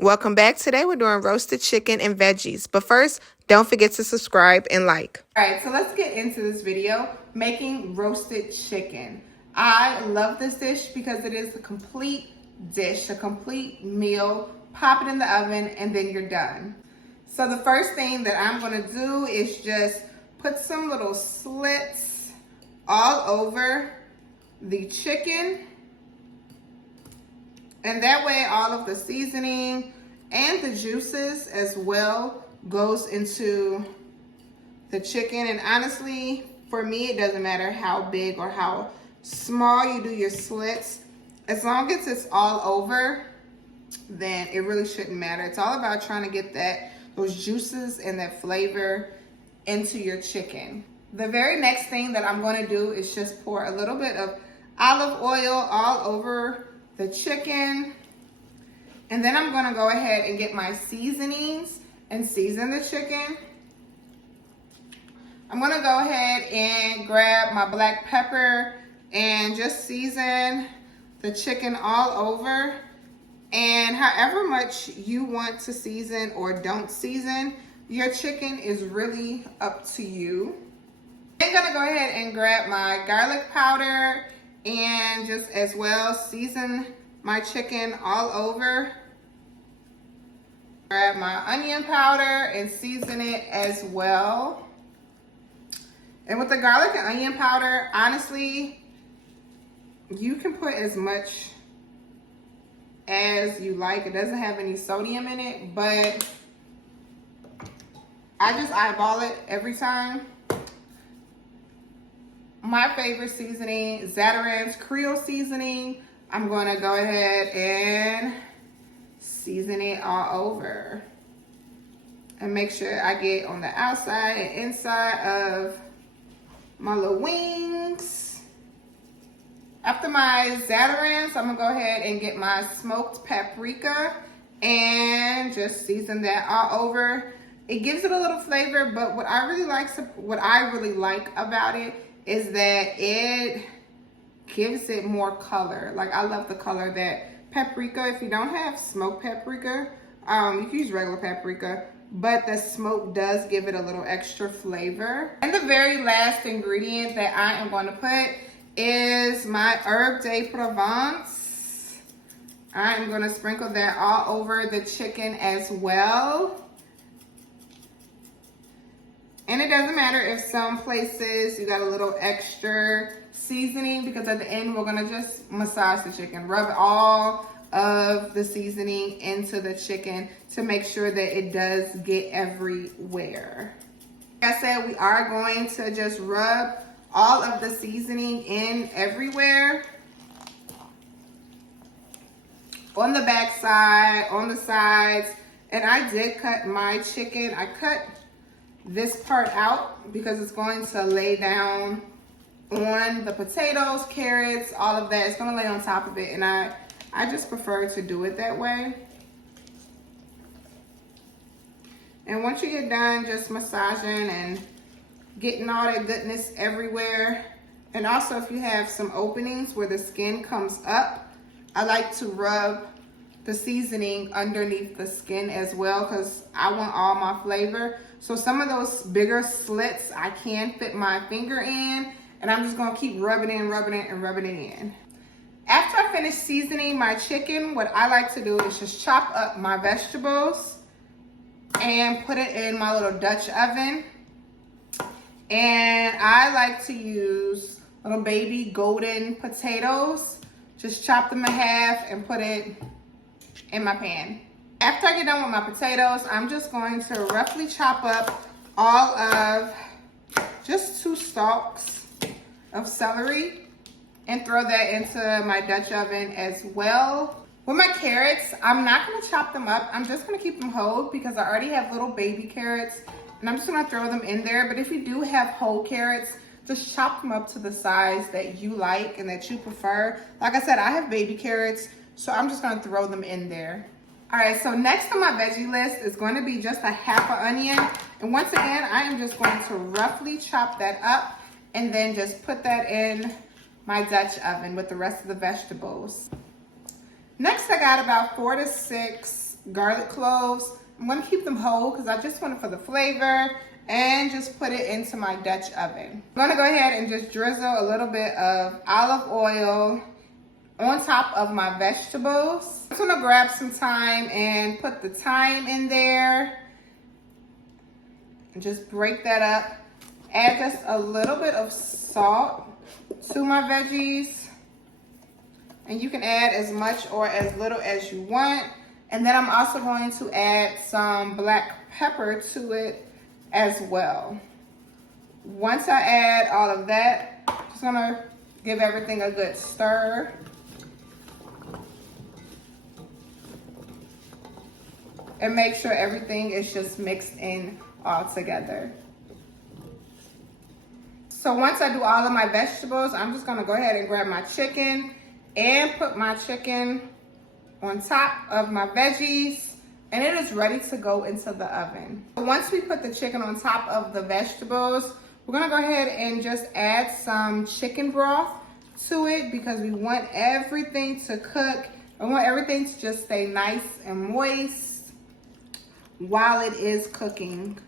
Welcome back. Today we're doing roasted chicken and veggies. But first, don't forget to subscribe and like. All right, so let's get into this video, making roasted chicken. I love this dish because it is a complete dish, a complete meal. Pop it in the oven and then you're done. So the first thing that I'm gonna do is just put some little slits all over the chicken. And that way all of the seasoning and the juices as well goes into the chicken. And honestly, for me, it doesn't matter how big or how small you do your slits. As long as it's all over, then it really shouldn't matter. It's all about trying to get those juices and that flavor into your chicken. The very next thing that I'm going to do is just pour a little bit of olive oil all over the chicken. And then I'm gonna go ahead and get my seasonings and season the chicken. I'm gonna go ahead and grab my black pepper and just season the chicken all over. And however much you want to season or don't season your chicken is really up to you. I'm gonna go ahead and grab my garlic powder and just as well season my chicken all over. Grab my onion powder and season it as well. And with the garlic and onion powder, honestly, you can put as much as you like. It doesn't have any sodium in it, but I just eyeball it every time. My favorite seasoning, Zatarains Creole seasoning. I'm gonna go ahead and season it all over. And make sure I get on the outside and inside of my little wings. After my Zatarains, I'm gonna go ahead and get my smoked paprika and just season that all over. It gives it a little flavor, but what I really like about it is that it gives it more color. Like, I love the color that paprika, if you don't have smoked paprika, you can use regular paprika, but the smoke does give it a little extra flavor. And the very last ingredient that I am going to put is my herb de Provence. I'm going to sprinkle that all over the chicken as well. And it doesn't matter if some places you got a little extra seasoning, because at the end we're gonna just massage the chicken, rub all of the seasoning into the chicken to make sure that it does get everywhere. Like I said, we are going to just rub all of the seasoning in everywhere. On the back side, on the sides. And I did cut my chicken. I cut this part out because it's going to lay down on the potatoes, carrots, all of that. It's going to lay on top of it, and I just prefer to do it that way. And once you get done just massaging and getting all that goodness everywhere, and also if you have some openings where the skin comes up, I like to rub the seasoning underneath the skin as well, because I want all my flavor. So some of those bigger slits I can fit my finger in, and I'm just gonna keep rubbing it in. After I finish seasoning my chicken, what I like to do is just chop up my vegetables and put it in my little Dutch oven. And I like to use little baby golden potatoes. Just chop them in half and put it in my pan. After I get done with my potatoes, I'm just going to roughly chop up all of just 2 stalks of celery and throw that into my Dutch oven as well. With my carrots, I'm not gonna chop them up. I'm just gonna keep them whole because I already have little baby carrots, and I'm just gonna throw them in there. But if you do have whole carrots, just chop them up to the size that you like and that you prefer. Like I said, I have baby carrots, so I'm just gonna throw them in there. All right, so next on my veggie list is going to be just a half an onion. And once again, I am just going to roughly chop that up and then just put that in my Dutch oven with the rest of the vegetables. Next, I got about 4 to 6 garlic cloves. I'm gonna keep them whole because I just want it for the flavor, and just put it into my Dutch oven. I'm gonna go ahead and just drizzle a little bit of olive oil on top of my vegetables. I'm just gonna grab some thyme and put the thyme in there. And just break that up. Add just a little bit of salt to my veggies. And you can add as much or as little as you want. And then I'm also going to add some black pepper to it as well. Once I add all of that, just gonna give everything a good stir. And make sure everything is just mixed in all together. So once I do all of my vegetables, I'm just gonna go ahead and grab my chicken and put my chicken on top of my veggies, and it is ready to go into the oven. Once we put the chicken on top of the vegetables, we're gonna go ahead and just add some chicken broth to it because we want everything to cook. I want everything to just stay nice and moist while it is cooking.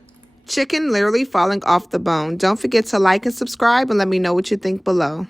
Chicken literally falling off the bone. Don't forget to like and subscribe and let me know what you think below.